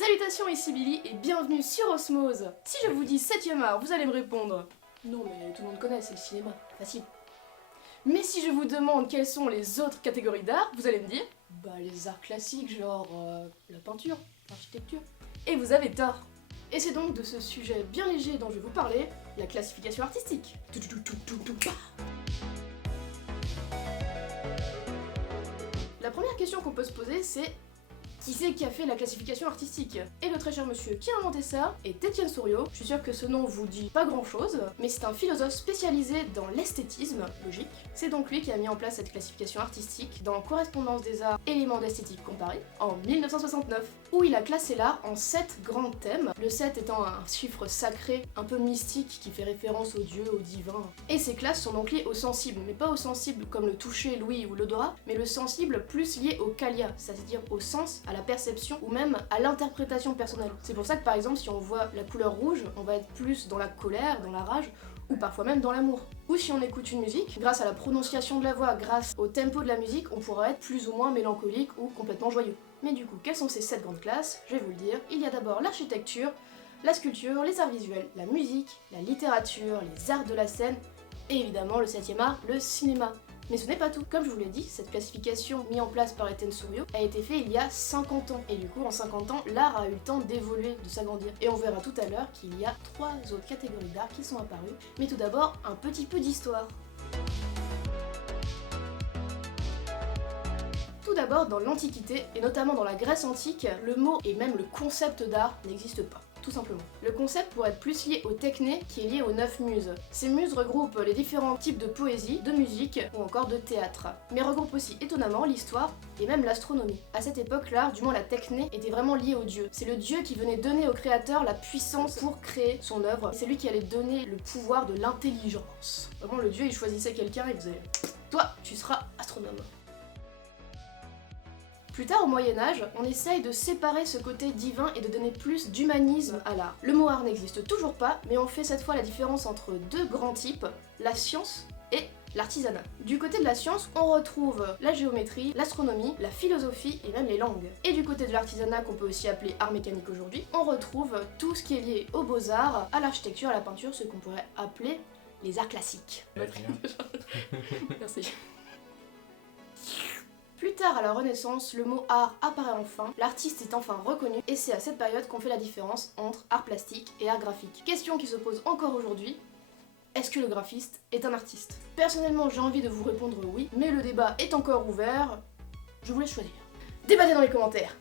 Salutations, ici Billy et bienvenue sur Osmose. Si je vous dis 7ème art, vous allez me répondre non mais tout le monde connaît, c'est le cinéma, facile. Mais si je vous demande quelles sont les autres catégories d'art, vous allez me dire bah les arts classiques genre la peinture, l'architecture. Et vous avez tort. Et c'est donc de ce sujet bien léger dont je vais vous parler, la classification artistique. La première question qu'on peut se poser c'est qui c'est qui a fait la classification artistique? Et le très cher monsieur qui a inventé ça est Étienne Souriau. Je suis sûre que ce nom vous dit pas grand chose, mais c'est un philosophe spécialisé dans l'esthétisme, logique. C'est donc lui qui a mis en place cette classification artistique dans Correspondance des arts, éléments d'esthétique comparés, en 1969, où il a classé l'art en 7 grands thèmes, le 7 étant un chiffre sacré, un peu mystique, qui fait référence au dieu, au divin. Et ces classes sont donc liées au sensible, mais pas au sensible comme le toucher, l'ouïe ou l'odorat, mais le sensible plus lié au qualia, c'est-à-dire au sens, à la perception ou même à l'interprétation personnelle. C'est pour ça que par exemple si on voit la couleur rouge, on va être plus dans la colère, dans la rage, ou parfois même dans l'amour. Ou si on écoute une musique, grâce à la prononciation de la voix, grâce au tempo de la musique, on pourra être plus ou moins mélancolique ou complètement joyeux. Mais du coup, quelles sont ces 7 grandes classes? Je vais vous le dire. Il y a d'abord l'architecture, la sculpture, les arts visuels, la musique, la littérature, les arts de la scène, et évidemment le 7ème art, le cinéma. Mais ce n'est pas tout. Comme je vous l'ai dit, cette classification mise en place par Étienne Souriau a été faite il y a 50 ans. Et du coup, en 50 ans, l'art a eu le temps d'évoluer, de s'agrandir. Et on verra tout à l'heure qu'il y a 3 autres catégories d'art qui sont apparues. Mais tout d'abord, un petit peu d'histoire. Tout d'abord, dans l'Antiquité, et notamment dans la Grèce antique, le mot et même le concept d'art n'existe pas. Tout simplement. Le concept pourrait être plus lié au techné qui est lié aux 9 muses. Ces muses regroupent les différents types de poésie, de musique ou encore de théâtre. Mais regroupent aussi étonnamment l'histoire et même l'astronomie. À cette époque, l'art, du moins la techné, était vraiment lié au dieu. C'est le dieu qui venait donner au créateur la puissance pour créer son œuvre. C'est lui qui allait donner le pouvoir de l'intelligence. Vraiment, le dieu, il choisissait quelqu'un et faisait « Toi, tu seras astronome ». Plus tard au Moyen-Âge, on essaye de séparer ce côté divin et de donner plus d'humanisme à l'art. Le mot art n'existe toujours pas, mais on fait cette fois la différence entre deux grands types, la science et l'artisanat. Du côté de la science, on retrouve la géométrie, l'astronomie, la philosophie et même les langues. Et du côté de l'artisanat, qu'on peut aussi appeler art mécanique aujourd'hui, on retrouve tout ce qui est lié aux beaux-arts, à l'architecture, à la peinture, ce qu'on pourrait appeler les arts classiques. Merci. Plus tard à la Renaissance, le mot art apparaît enfin, l'artiste est enfin reconnu, et c'est à cette période qu'on fait la différence entre art plastique et art graphique. Question qui se pose encore aujourd'hui, est-ce que le graphiste est un artiste? Personnellement, j'ai envie de vous répondre oui, mais le débat est encore ouvert, je vous laisse choisir. Débattez dans les commentaires.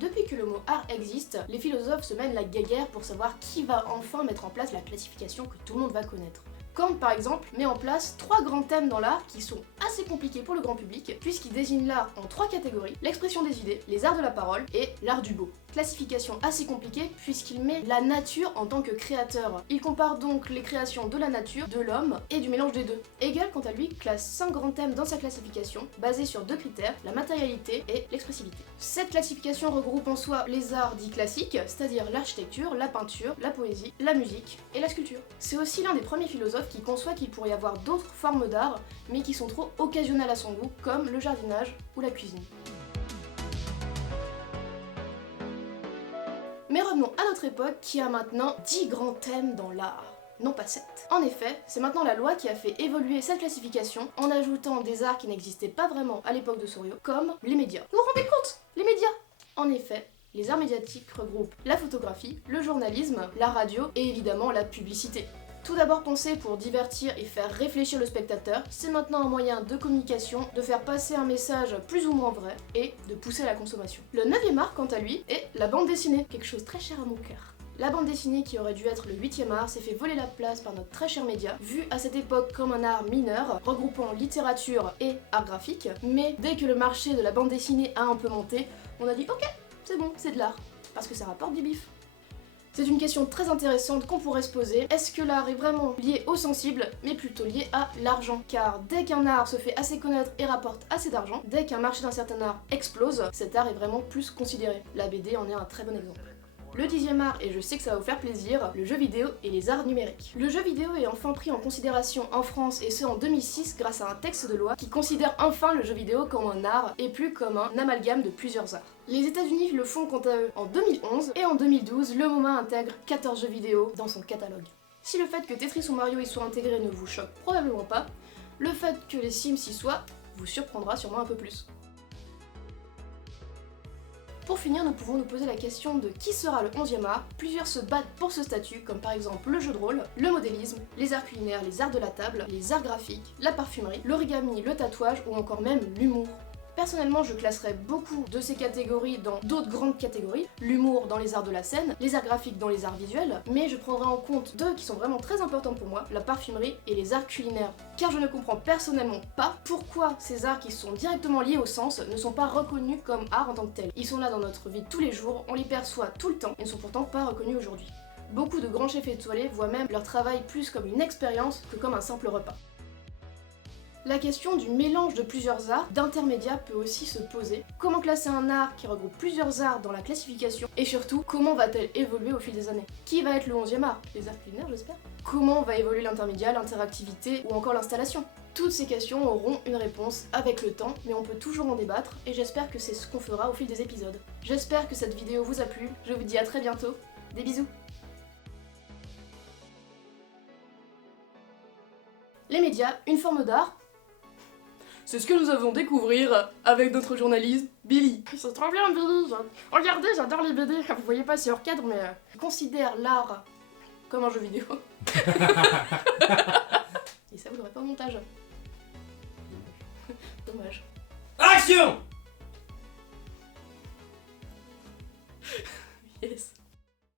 Depuis que le mot art existe, les philosophes se mènent la guéguerre pour savoir qui va enfin mettre en place la classification que tout le monde va connaître. Kant, par exemple, met en place 3 grands thèmes dans l'art qui sont assez compliqués pour le grand public, puisqu'il désigne l'art en 3 catégories, l'expression des idées, les arts de la parole et l'art du beau. Classification assez compliquée puisqu'il met la nature en tant que créateur. Il compare donc les créations de la nature, de l'homme et du mélange des deux. Hegel, quant à lui, classe 5 grands thèmes dans sa classification, basés sur 2 critères, la matérialité et l'expressivité. Cette classification regroupe en soi les arts dits classiques, c'est-à-dire l'architecture, la peinture, la poésie, la musique et la sculpture. C'est aussi l'un des premiers philosophes qui conçoit qu'il pourrait y avoir d'autres formes d'art, mais qui sont trop occasionnelles à son goût, comme le jardinage ou la cuisine. Mais revenons à notre époque qui a maintenant 10 grands thèmes dans l'art, non pas 7. En effet, c'est maintenant la loi qui a fait évoluer cette classification en ajoutant des arts qui n'existaient pas vraiment à l'époque de Souriau, comme les médias. Vous vous rendez compte? Les médias! En effet, les arts médiatiques regroupent la photographie, le journalisme, la radio et évidemment la publicité. Tout d'abord pensé pour divertir et faire réfléchir le spectateur, c'est maintenant un moyen de communication, de faire passer un message plus ou moins vrai et de pousser à la consommation. Le 9ème art, quant à lui, est la bande dessinée, quelque chose très cher à mon cœur. La bande dessinée, qui aurait dû être le 8ème art, s'est fait voler la place par notre très cher média, vu à cette époque comme un art mineur, regroupant littérature et art graphique, mais dès que le marché de la bande dessinée a un peu monté, on a dit ok, c'est bon, c'est de l'art, parce que ça rapporte du bif. C'est une question très intéressante qu'on pourrait se poser. Est-ce que l'art est vraiment lié au sensible, mais plutôt lié à l'argent? Car dès qu'un art se fait assez connaître et rapporte assez d'argent, dès qu'un marché d'un certain art explose, cet art est vraiment plus considéré. La BD en est un très bon exemple. Le 10e art, et je sais que ça va vous faire plaisir, le jeu vidéo et les arts numériques. Le jeu vidéo est enfin pris en considération en France, et ce en 2006 grâce à un texte de loi qui considère enfin le jeu vidéo comme un art et plus comme un amalgame de plusieurs arts. Les États-Unis le font quant à eux en 2011, et en 2012, le MoMA intègre 14 jeux vidéo dans son catalogue. Si le fait que Tetris ou Mario y soient intégrés ne vous choque probablement pas, le fait que les Sims y soient vous surprendra sûrement un peu plus. Pour finir, nous pouvons nous poser la question de qui sera le 11e art. Plusieurs se battent pour ce statut, comme par exemple le jeu de rôle, le modélisme, les arts culinaires, les arts de la table, les arts graphiques, la parfumerie, l'origami, le tatouage ou encore même l'humour. Personnellement, je classerais beaucoup de ces catégories dans d'autres grandes catégories, l'humour dans les arts de la scène, les arts graphiques dans les arts visuels, mais je prendrai en compte deux qui sont vraiment très importants pour moi, la parfumerie et les arts culinaires. Car je ne comprends personnellement pas pourquoi ces arts qui sont directement liés au sens ne sont pas reconnus comme arts en tant que tels. Ils sont là dans notre vie de tous les jours, on les perçoit tout le temps et ne sont pourtant pas reconnus aujourd'hui. Beaucoup de grands chefs étoilés voient même leur travail plus comme une expérience que comme un simple repas. La question du mélange de plusieurs arts, d'intermédiaires peut aussi se poser. Comment classer un art qui regroupe plusieurs arts dans la classification? Et surtout, comment va-t-elle évoluer au fil des années? Qui va être le 11e art? Les arts culinaires, j'espère? Comment va évoluer l'intermédiaire, l'interactivité ou encore l'installation? Toutes ces questions auront une réponse avec le temps, mais on peut toujours en débattre, et j'espère que c'est ce qu'on fera au fil des épisodes. J'espère que cette vidéo vous a plu, je vous dis à très bientôt, des bisous! Les médias, une forme d'art? C'est ce que nous avons découvert avec notre journaliste, Billy. C'est trop bien, Billy. Regardez, j'adore les BD. Vous voyez pas, c'est hors cadre, mais je considère l'art comme un jeu vidéo. Et ça, vous l'aurez pas au montage. Dommage. Action! Yes.